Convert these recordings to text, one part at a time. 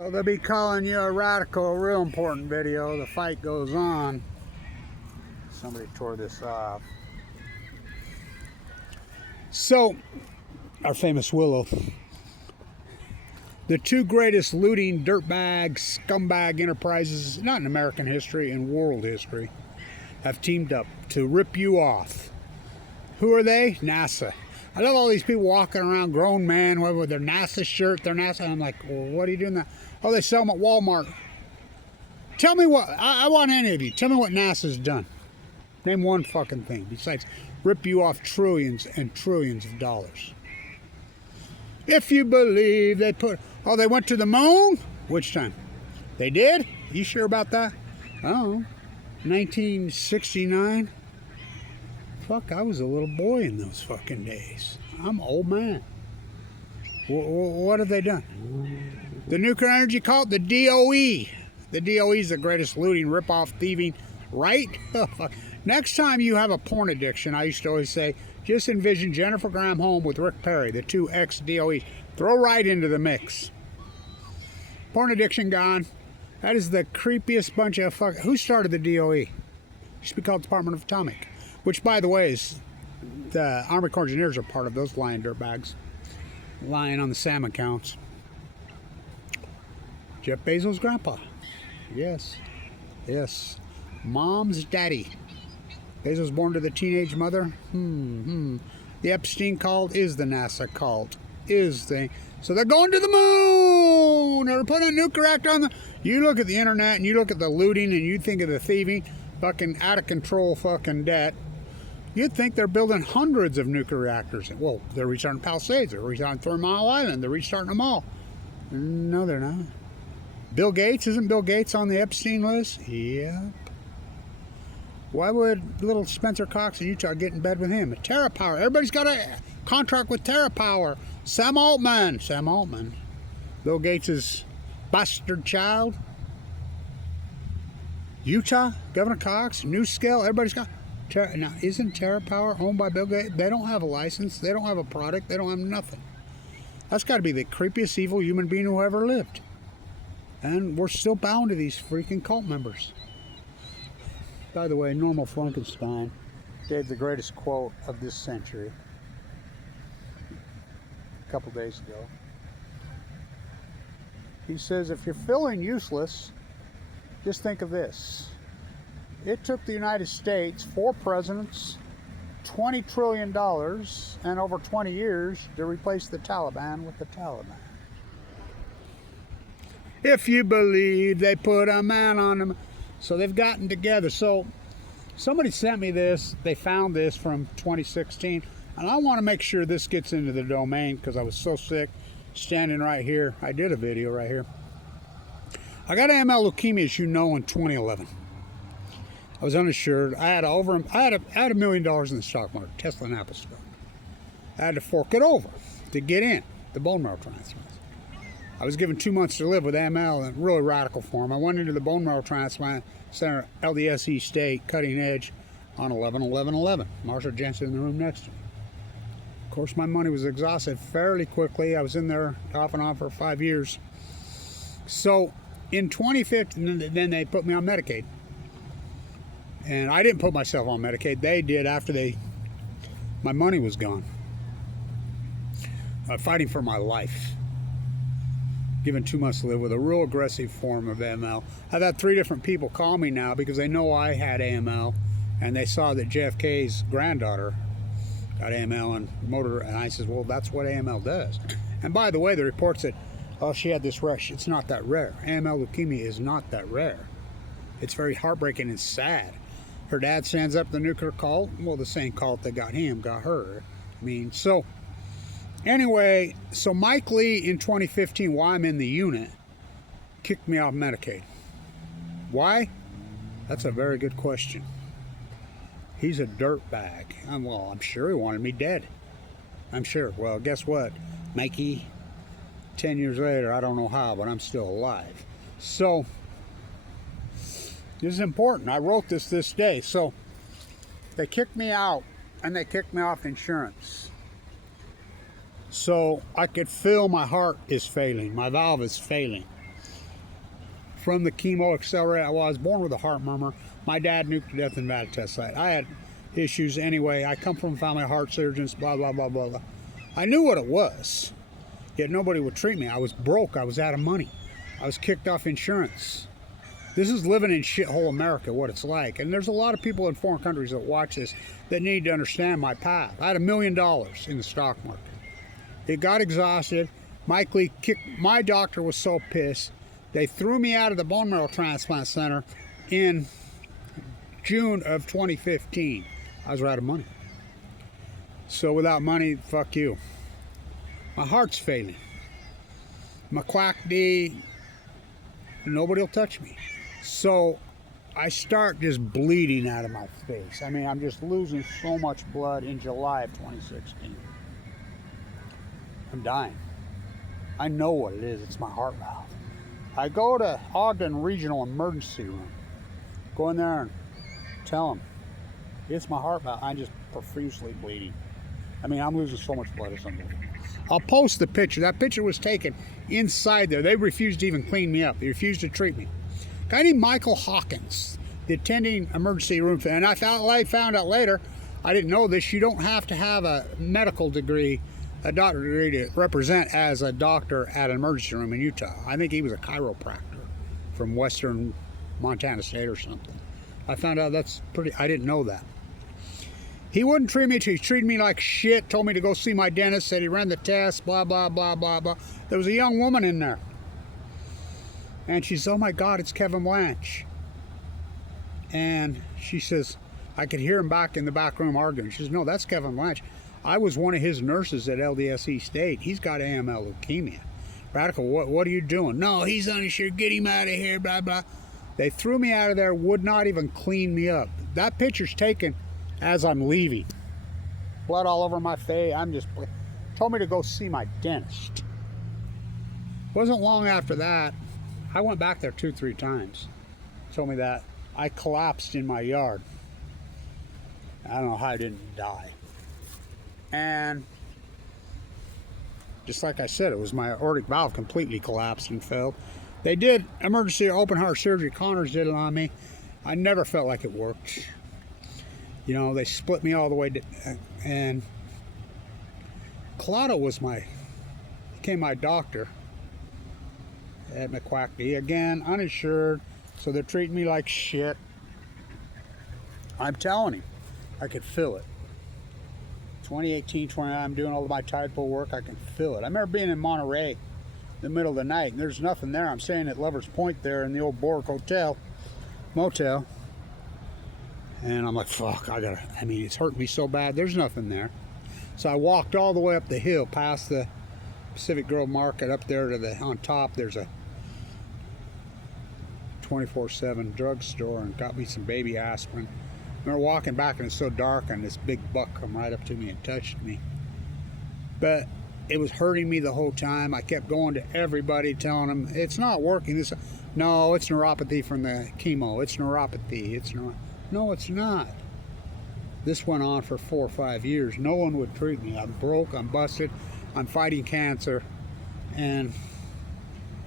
Well, they'll be calling you a radical, a real important video. The fight goes on. Somebody tore this off. So, our famous Willow. The two greatest looting dirtbag, scumbag enterprises, not in American history, in world history, have teamed up to rip you off. Who are they? NASA. I love all these people walking around, grown men, with their NASA shirt, their NASA. I'm like, well, what are you doing that? Oh, they sell them at Walmart. Tell me what, I want any of you, tell me what NASA's done. Name one fucking thing besides rip you off trillions and trillions of dollars. If you believe they they went to the moon? Which time? They did? You sure about that? Oh, 1969? Fuck, I was a little boy in those fucking days. I'm an old man. What have they done? The nuclear energy cult, the DOE. The DOE is the greatest looting, rip-off, thieving, right? Oh, fuck. Next time you have a porn addiction, I used to always say, just envision Jennifer Graham home with Rick Perry, the two ex-DOEs. Throw right into the mix. Porn addiction gone. That is the creepiest bunch of fuck. Who started the DOE? It used to be called Department of Atomic, which, by the way, is the Army Corps Engineers are part of those lying dirtbags, lying on the SAM accounts. Jeff Bezos' grandpa. Yes. Yes. Mom's daddy. Bezos born to the teenage mother. The Epstein cult is the NASA cult. So they're going to the moon. They're putting a nuclear reactor on the. You look at the internet and you look at the looting and you think of the thieving, fucking out of control fucking debt. You'd think they're building hundreds of nuclear reactors. Well, they're restarting Palisades. They're restarting 3 Mile Island. They're restarting them all. No, they're not. Bill Gates, isn't Bill Gates on the Epstein list? Yep. Why would little Spencer Cox in Utah get in bed with him? TerraPower. Everybody's got a contract with TerraPower. Sam Altman. Bill Gates' bastard child. Utah, Governor Cox, New Scale. Everybody's got. Now, isn't TerraPower owned by Bill Gates? They don't have a license. They don't have a product. They don't have nothing. That's got to be the creepiest evil human being who ever lived. And we're still bound to these freaking cult members. By the way, Normal Frankenstein gave the greatest quote of this century a couple days ago. He says, if you're feeling useless, just think of this. It took the United States 4 presidents, $20 trillion, and over 20 years to replace the Taliban with the Taliban. If you believe they put a man on them. So they've gotten together. So somebody sent me this. They found this from 2016. And I want to make sure this gets into the domain because I was so sick standing right here. I did a video right here. I got AML leukemia, as you know, in 2011. I was uninsured. I had $1 million in the stock market, Tesla and Apple stock. I had to fork it over to get in the bone marrow transplant. I was given 2 months to live with AML in a really radical form. I went into the bone marrow transplant center, LDS State, cutting edge, on 11/11/11. Marshall Jensen in the room next to me. Of course, my money was exhausted fairly quickly. I was in there off and on for 5 years. So in 2015, then they put me on Medicaid. And I didn't put myself on Medicaid. They did after my money was gone. Fighting for my life. Given 2 months to live with a real aggressive form of AML. I've had 3 different people call me now because they know I had AML and they saw that JFK's granddaughter got AML and motor, and I says, well, that's what AML does. And by the way, the report said, oh, she had this rush. It's not that rare. AML leukemia is not that rare. It's very heartbreaking and sad. Her dad stands up the nuclear cult. Well, the same cult that got him got her. I mean, so anyway, so Mike Lee in 2015, while I'm in the unit, kicked me off Medicaid. Why? That's a very good question. He's a dirtbag. I'm sure he wanted me dead. I'm sure. Well, guess what, Mikey? 10 years later, I don't know how, but I'm still alive. So, this is important. I wrote this day. So, they kicked me out, and they kicked me off insurance. So I could feel my heart is failing. My valve is failing. from the chemo accelerator. I was born with a heart murmur. My dad nuked to death in Vatican site. I had issues anyway. I come from a family of heart surgeons, blah, blah, blah, blah, blah. I knew what it was, yet nobody would treat me. I was broke. I was out of money. I was kicked off insurance. This is living in shithole America, what it's like. And there's a lot of people in foreign countries that watch this that need to understand my path. I had $1 million in the stock market. It got exhausted. Mike Lee kicked, my doctor was so pissed, they threw me out of the bone marrow transplant center in June of 2015. I was out of money. So without money, fuck you. My heart's failing. My quack D, nobody will touch me. So I start just bleeding out of my face. I mean, I'm just losing so much blood in July of 2016. I'm dying. I know what it is. It's my heart valve. I go to Ogden Regional Emergency Room. Go in there and tell them, it's my heart valve. I'm just profusely bleeding. I mean, I'm losing so much blood or something. I'll post the picture. That picture was taken inside there. They refused to even clean me up. They refused to treat me. A guy named Michael Hawkins, the attending emergency room, and I found out later, I didn't know this, you don't have to have a medical degree, a doctor degree to represent as a doctor at an emergency room in Utah. I think he was a chiropractor from Western Montana State or something. I found out that's pretty, I didn't know that. He wouldn't treat me, he treated me like shit, told me to go see my dentist, said he ran the test, blah, blah, blah, blah, blah. There was a young woman in there. And she says, oh my God, it's Kevin Blanch. And she says, I could hear him back in the back room arguing. She says, no, that's Kevin Blanch. I was one of his nurses at LDSE State. He's got AML leukemia. Radical, what are you doing? No, he's uninsured, get him out of here, blah, blah. They threw me out of there, would not even clean me up. That picture's taken as I'm leaving. Blood all over my face. Told me to go see my dentist. Wasn't long after that, I went back there 2-3 times. Told me that. I collapsed in my yard. I don't know how I didn't die. And just like I said, it was my aortic valve completely collapsed and failed. They did emergency open heart surgery. Connors did it on me. I never felt like it worked. You know, they split me all the way, and Claudio became my doctor at McQuackney. Again, uninsured, so they're treating me like shit. I'm telling him, I could feel it. 2018, 20, I'm doing all of my tidal work, I can feel it. I remember being in Monterey in the middle of the night, and there's nothing there. I'm staying at Lover's Point there in the old Bork motel. And I'm like, fuck, it's hurting me so bad. There's nothing there. So I walked all the way up the hill past the Pacific Grove Market up there to on top. There's a 24/7 drugstore and got me some baby aspirin. I remember walking back and it's so dark and this big buck come right up to me and touched me. But it was hurting me the whole time. I kept going to everybody telling them, it's not working. No, it's neuropathy from the chemo. It's neuropathy. No, it's not. This went on for 4 or 5 years. No one would treat me. I'm broke, I'm busted, I'm fighting cancer. And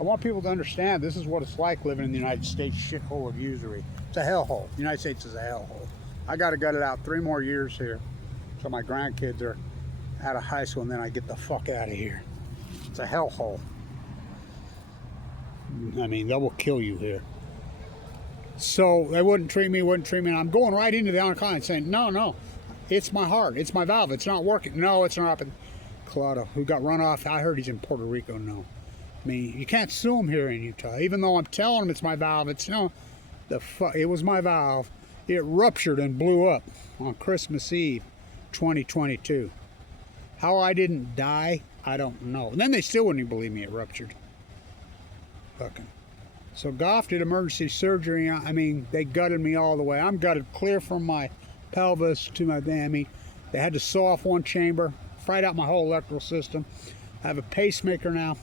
I want people to understand this is what it's like living in the United States shithole of usury. It's a hellhole. The United States is a hellhole. I got to gut it out 3 more years here so my grandkids are out of high school and then I get the fuck out of here. It's a hellhole. I mean, they will kill you here. So they wouldn't treat me, and I'm going right into the oncology saying, no, it's my heart, it's my valve, it's not working. No, it's not. Claudio, who got run off, I heard he's in Puerto Rico. No. I mean, you can't sue him here in Utah, even though I'm telling him it's my valve. It was my valve. It ruptured and blew up on Christmas Eve, 2022. How I didn't die, I don't know. And then they still wouldn't even believe me it ruptured. Fucking. So Goff did emergency surgery. I mean, they gutted me all the way. I'm gutted clear from my pelvis to my they had to saw off one chamber, fried out my whole electrical system. I have a pacemaker now.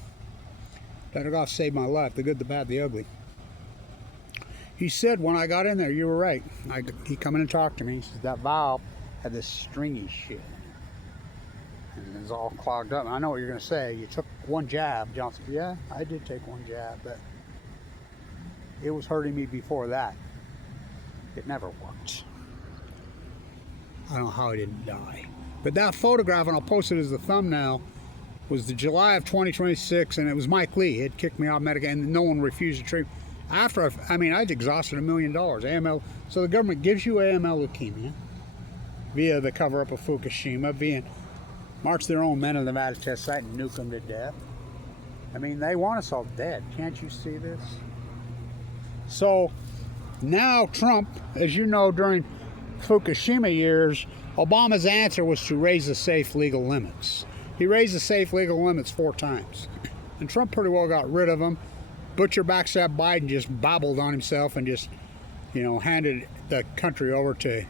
Dr. Goff saved my life, the good, the bad, the ugly. He said when I got in there, you were right. He come in and talked to me. He said that valve had this stringy shit. And it was all clogged up. And I know what you're going to say. You took one jab. Johnson, yeah, I did take one jab, but It was hurting me before that. It never worked. I don't know how I didn't die. But that photograph, and I'll post it as the thumbnail, was the July of 2026, and it was Mike Lee. He had kicked me off Medicaid, and no one refused to treat me. After, I'd exhausted $1 million. AML, so the government gives you AML leukemia via the cover-up of Fukushima, via march their own men to the Nevada test site and nuke them to death. They want us all dead. Can't you see this? So now Trump, as you know, during Fukushima years, Obama's answer was to raise the safe legal limits. He raised the safe legal limits 4 times. And Trump pretty well got rid of them. Butcher backstab Biden just babbled on himself and just, handed the country over to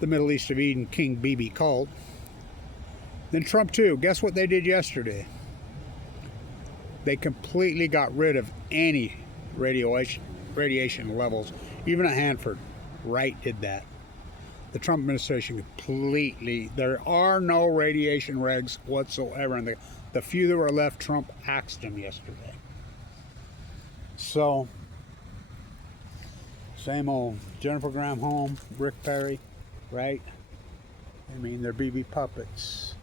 the Middle East of Eden King BB cult. Then Trump too, guess what they did yesterday? They completely got rid of any radiation levels. Even at Hanford, Wright did that. The Trump administration completely, there are no radiation regs whatsoever. And the few that were left, Trump axed them yesterday. So, same old Jennifer Graham Home, Rick Perry, right? They're BB puppets.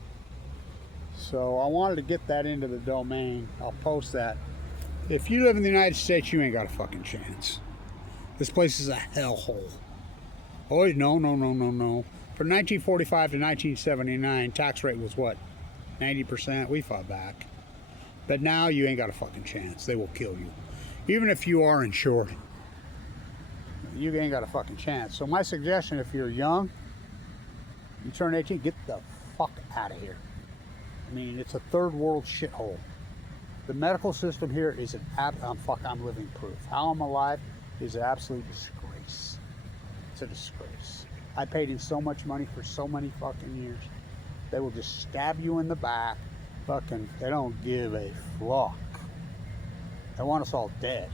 So I wanted to get that into the domain. I'll post that. If you live in the United States, you ain't got a fucking chance. This place is a hellhole. Oh, no. From 1945 to 1979, tax rate was what? 90%? We fought back. But now you ain't got a fucking chance. They will kill you. Even if you are insured, you ain't got a fucking chance. So my suggestion, if you're young, you turn 18, get the fuck out of here. It's a third world shithole. The medical system here is I'm living proof. How I'm alive is an absolute disgrace. It's a disgrace. I paid in so much money for so many fucking years. They will just stab you in the back. They don't give a fuck. They want us all dead.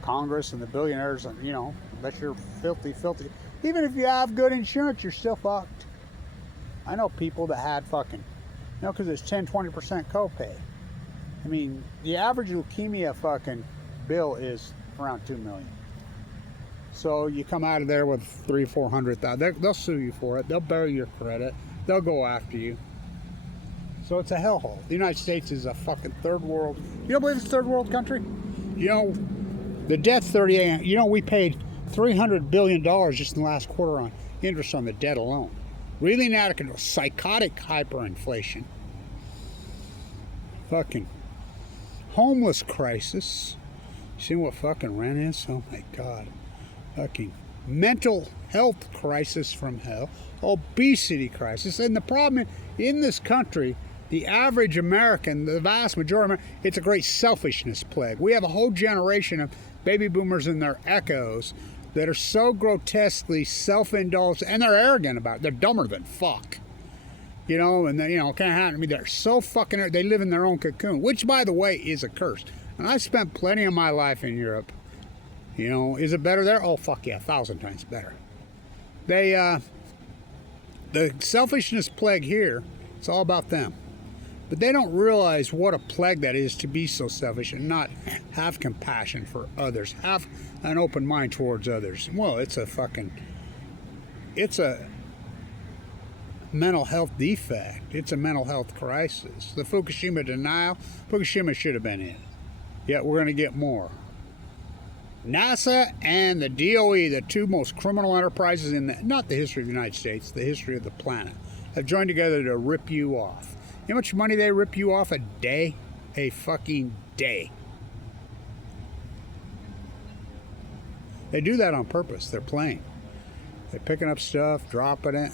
Congress and the billionaires, and unless you're filthy. Even if you have good insurance, you're still fucked. I know people that had because it's 10-20% copay. The average leukemia bill is around $2 million. So you come out of there with $300,000-$400,000. They'll sue you for it. They'll bury your credit. They'll go after you. So it's a hellhole. The United States is a fucking third world. You don't believe it's a third world country? The debt's 38. We paid $300 billion just in the last quarter on interest on the debt alone. Really inadequate, psychotic hyperinflation. Fucking homeless crisis. See what fucking rent is? Oh my God. Fucking mental health crisis from hell. Obesity crisis. And the problem in this country, the average American, the vast majority of Americans, it's a great selfishness plague. We have a whole generation of baby boomers and their echoes that are so grotesquely self-indulged, and they're arrogant about it. They're dumber than fuck. And they, can't handle. They're so fucking, they live in their own cocoon, which, by the way, is a curse. And I spent plenty of my life in Europe. Is it better there? Oh, fuck yeah, 1,000 times better. The selfishness plague here, it's all about them. But they don't realize what a plague that is to be so selfish and not have compassion for others, have an open mind towards others. Well, it's a mental health defect. It's a mental health crisis. The Fukushima denial, Fukushima should have been in. Yet we're going to get more. NASA and the DOE, the two most criminal enterprises in not the history of the United States, the history of the planet, have joined together to rip you off. You know how much money they rip you off a day? A fucking day. They do that on purpose. They're playing. They're picking up stuff, dropping it.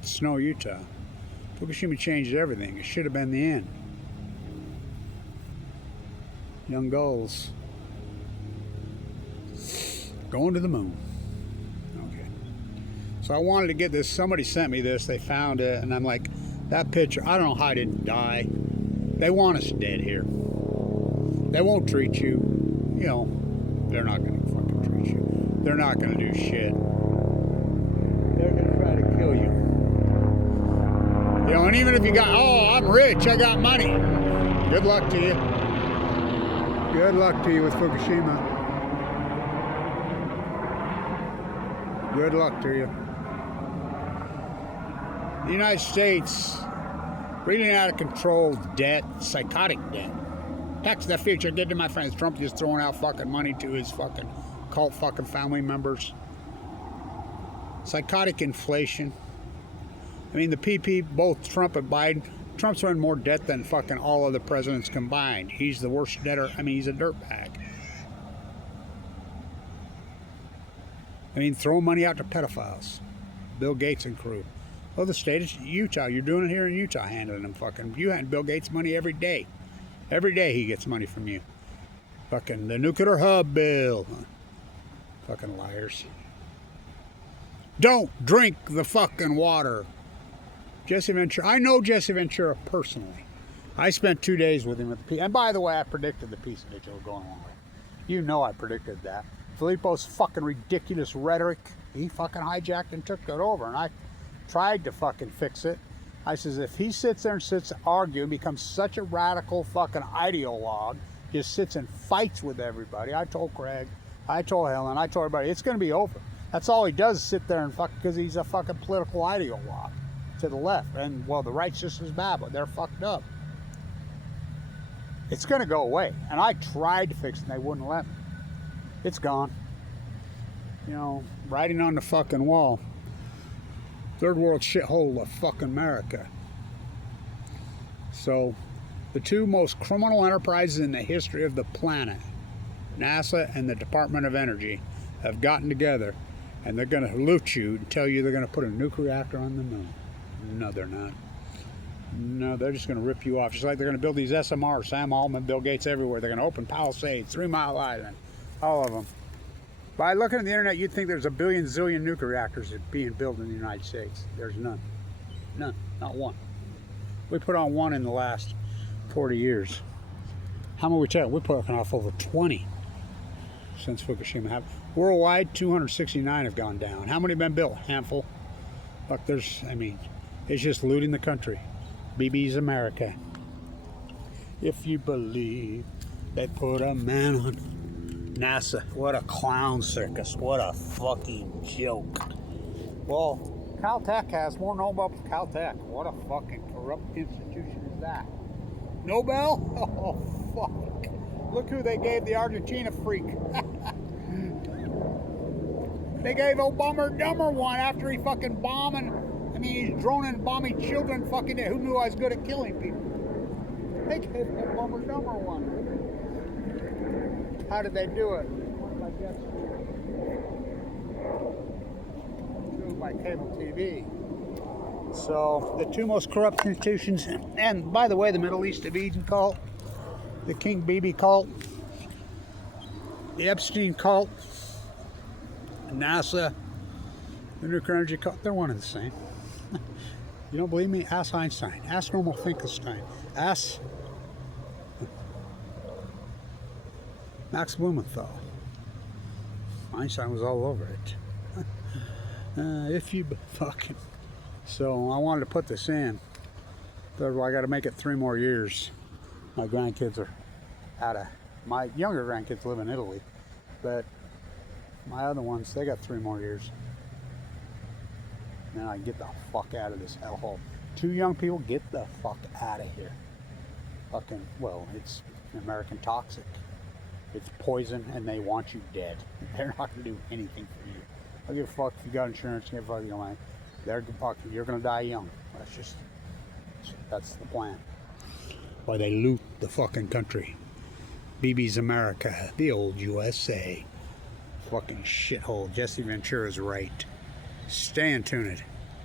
Snow, Utah. Fukushima changed everything. It should have been the end. Young goals. Going to the moon. Okay. So I wanted to get this. Somebody sent me this. They found it. And I'm like, that picture, I don't know how I didn't die. They want us dead here. They won't treat you. They're not going to fucking treat you. They're not going to do shit. They're going to try to kill you. You know, and even if you got, oh, I'm rich, I got money. Good luck to you. Good luck to you with Fukushima. Good luck to you. The United States, really out of control debt, psychotic debt. Tax the future, get to my friends. Trump just throwing out fucking money to his fucking cult fucking family members. Psychotic inflation. I mean, the PP, both Trump and Biden, Trump's running more debt than fucking all other presidents combined. He's the worst debtor. I mean, he's a dirtbag. I mean, throwing money out to pedophiles. Bill Gates and crew. Oh, the state of Utah. You're doing it here in Utah, handling them fucking. You hand Bill Gates money every day. Every day he gets money from you. Fucking the nuclear hub bill. Fucking liars. Don't drink the fucking water. Jesse Ventura. I know Jesse Ventura personally. I spent 2 days with him at the peace. And by the way, I predicted the peace vigil going on. You know I predicted that. Filippo's fucking ridiculous rhetoric. He fucking hijacked and took it over. And I tried to fucking fix it. I says, if he sits there and sits arguing, becomes such a radical fucking ideologue, just sits and fights with everybody. I told Craig, I told Helen, I told everybody, it's going to be over. That's all he does is sit there and fuck, because he's a fucking political ideologue to the left. And, well, the right's just as bad, but they're fucked up. It's going to go away. And I tried to fix it, and they wouldn't let me. It's gone. You know, writing on the fucking wall. Third world shithole of fucking America. So, the two most criminal enterprises in the history of the planet, NASA and the Department of Energy, have gotten together, and they're going to loot you and tell you they're going to put a nuclear reactor on the moon. No, they're not. No, they're just going to rip you off. Just like they're going to build these SMRs, Sam Altman, Bill Gates, everywhere. They're going to open Palisades, 3 Mile Island, all of them. By looking at the internet, you'd think there's a billion zillion nuclear reactors being built in the United States. There's none. None. Not one. We put on one in the last 40 years. How many we tell? We're putting off over 20 since Fukushima happened. Worldwide, 269 have gone down. How many have been built? Handful. Look, there's, I mean, it's just looting the country. BB's America. If you believe they put a man on NASA. What a clown circus. What a fucking joke. Well, Caltech has more Nobel for Caltech. What a fucking corrupt institution is that? Nobel? Oh, fuck. Look who they gave the Argentina freak. They gave Obama Dumber one after he fucking bombing. I mean, he's droning and bombing children fucking. Who knew I was good at killing people? They gave Obama Dumber one. How did they do it? I guess do it by cable TV. So the two most corrupt institutions, and by the way, the Middle East of Eden cult, the King Bibi cult, the Epstein cult, NASA, the nuclear energy cult, they're one and the same. You don't believe me? Ask Einstein. Ask Norman Finkelstein. Ask Max Blumenthal. Einstein was all over it. If you fucking. So I wanted to put this in. So I got to make it 3 more years. My grandkids are out of. My younger grandkids live in Italy, but my other ones, they got 3 more years. Then I can get the fuck out of this hellhole. 2 young people, get the fuck out of here. Fucking, well, it's American toxic. It's poison, and they want you dead. They're not going to do anything for you. I give a fuck if you got insurance, give a fuck, you know, they're fucking, you're going to die young. That's the plan. Why they loot the fucking country. BB's America, the old USA. Fucking shithole. Jesse Ventura's right. Stay in tuned.